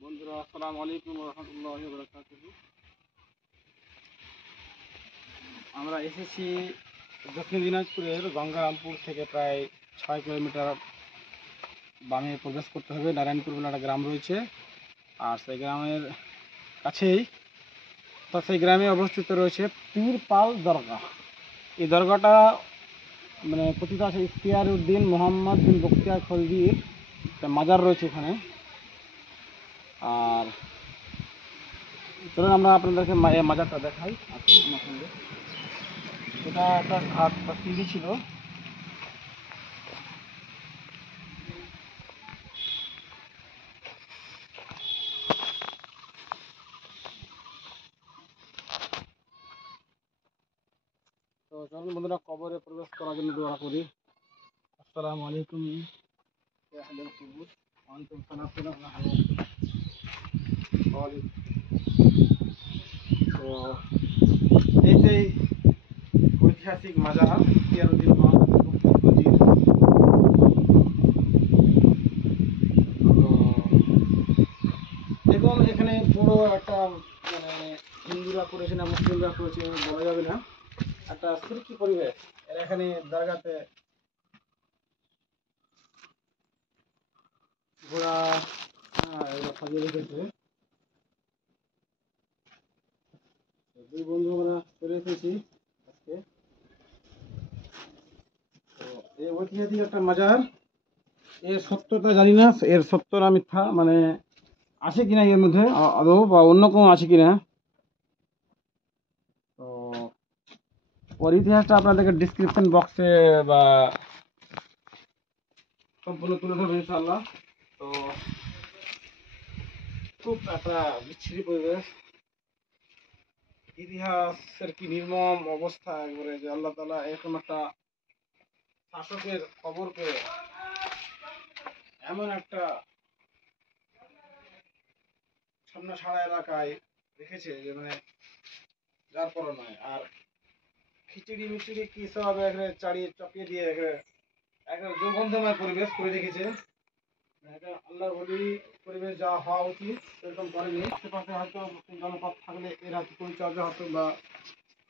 বন্ধুরা, আসসালামু আলাইকুম ওয়া রাহমাতুল্লাহি ওয়া বারাকাতুহু। আমরা এসেছি দক্ষিণ দিনাজপুরের গঙ্গারামপুর থেকে প্রায় 6 কিলোমিটার বামে প্রবেশ করতে হবে। নারায়ণপুর বলে একটা গ্রাম রয়েছে, আর সেই গ্রামের কাছেই সেই গ্রামে অবস্থিত রয়েছে পীরপাল দরগা। এই দরগাটা মানে প্রতিটা আছে ইখতিয়ার উদ্দিন মোহাম্মদ বিন বখতিয়ার খলজির একটা মাজার রয়েছে এখানে। আর চলুন আমরা আপনাদেরকে মাজারটা দেখাই। আসুন আমার সঙ্গে। এটা একটা ঘাট বা সিঁড়ি ছিল। তো চলুন বন্ধুরা, কবরে প্রবেশ করার জন্য দোয়া করি। আসসালামু আলাইকুম ইয়া আহলাল কুবুর ওয়া আনতুম তানাফুনা ওয়া আলাইকুম। তো এই যে ঐতিহাসিক মাজার ইখতিয়ারউদ্দিন মোহাম্মদ বিন বখতিয়ার খলজির। তো দেখুন, এখানে পুরো একটা মানে হিন্দুরা করেছে না মুসলিমরা করেছে বলা যাবে না, একটা সিরকি পরিবেশ। এরা এখানে দরগাতে ঘোড়া এরা সাজিয়ে রেখেছে। দুই বন্ধু আমরা চলে এসেছি আজকে। তো এই ঐতিহাসিক একটা মাজার, এর সত্যতা জানি না, এর সত্য না মিথ্যা, মানে আছে কিনা এর মধ্যে আদৌ বা অন্য কোনো আছে কিনা। তো ওর ইতিহাসটা আপনাদেরকে ডিসক্রিপশন বক্সে বা সম্পূর্ণ তুলে ধরবো ইনশাআল্লাহ। তো খুব একটা বিচ্ছিরি পরিবেশ, ইতিহাসের কি নির্মম অবস্থা একবারে, যে আল্লাহ তাআলা এরকম একটা শাসকের খবর পেয়ে এমন একটা সামনা সারা এলাকায় রেখেছে যে মানে যার পর নয়। আর খিচুড়ি মিচুড়ি কি সব এখানে চাড়িয়ে চাপিয়ে দিয়ে একটা দুর্গন্ধময় পরিবেশ করে রেখেছে। এটা আল্লাহর ওলি পরিবেশ যা হওয়া উচিত সেরকম করেনি। আশেপাশে হয়তো মুসলিম জনপদ থাকলে এর হয়তো পরিচর্যা হতো বা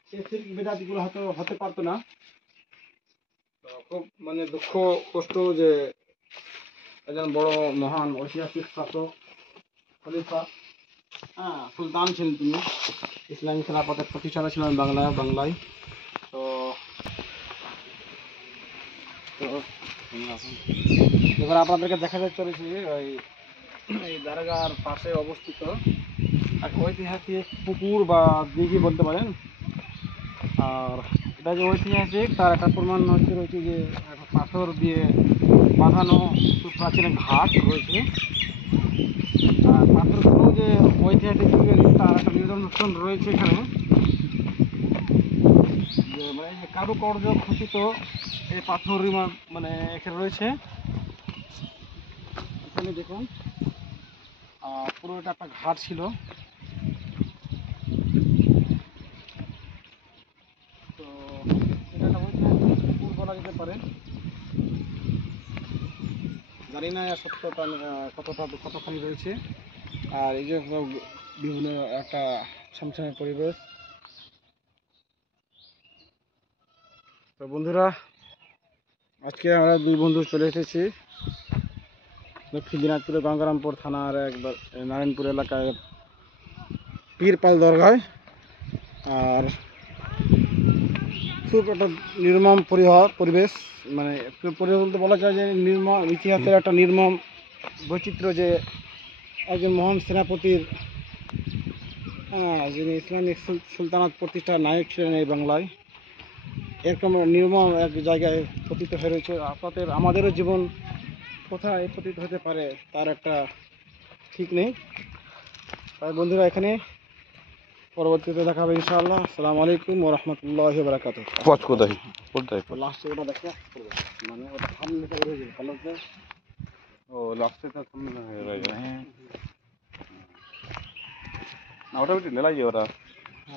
সেই শিরক বিদআতগুলো হয়তো হতে পারতো না। তো খুব মানে দুঃখ কষ্ট যে একজন বড় মহান ঐতিহাসিক শাসক খলিফা, সুলতান ছিলেন তিনি, ইসলামী খেলাফতের প্রতিষ্ঠাতা ছিলেন বাংলায়। তো তো এবার আপনাদেরকে দেখাতে চলেছি ওই এই দরগার পাশে অবস্থিত এক ঐতিহাসিক পুকুর বা দিঘি বলতে পারেন। আর এটা যে ঐতিহাসিক তার একটা প্রমাণ হচ্ছে রয়েছে যে একটা পাথর দিয়ে বাঁধানো প্রাচীন ঘাট রয়েছে। আর পাথরগুলো যে ঐতিহাসিক যুগের তার একটা নিদর্শন রয়েছে এখানে, যে মানে এই যে কারুকার্য খচিত এই পাথর মানে এখানে রয়েছে। এখানে দেখুন পুরো এটা একটা ঘাট ছিল। তো এটা একটা ঐতিহাসিক পুকুর বলা যেতে পারে। জানি না সত্যতা কতখানি রয়েছে। আর এই যে বিভিন্ন একটা ছমছমে পরিবেশ। তো বন্ধুরা, আজকে আমরা দুই বন্ধু চলে এসেছি দক্ষিণ দিনাজপুরের গঙ্গারামপুর থানার একবার নারায়ণপুর এলাকায় পীরপাল দরগায়। আর খুব একটা নির্মম পরিবেশ, মানে পরিবেশ বলতে বলা যায় যে নির্মম ইতিহাসের একটা নির্মম বৈচিত্র্য, যে একজন মহান সেনাপতির যিনি ইসলামিক সুলতানাত প্রতিষ্ঠার নায়ক ছিলেন এই বাংলায়, এরকম নির্মম এক জায়গায় পতিত হয়ে রয়েছে। আপনাদের আমাদেরও জীবন কোথায় পতিত হতে পারে তার একটা ঠিক নেই। তাই বন্ধুরা, এখানে পরবর্তীতে দেখা হবে ইনশাআল্লাহ। আসসালামু আলাইকুম ওয়া রাহমাতুল্লাহি ওয়া বারাকাতুহু। পথ কোথায় কোনটায় পথ? লাস্টে ওটা দেখে মানে ওটা সামনে থেকে হয়ে যাবে কালারটা। ও লাস্টে তার সামনে হয়ে গেছে। হ্যাঁ, না ওটা বেটি নেলাই ওরা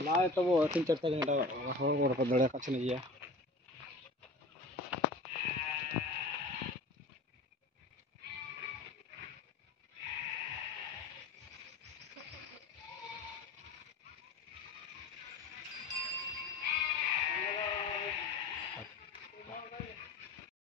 লাए तब 3-4 घंटा और दौड़ा का चले गया।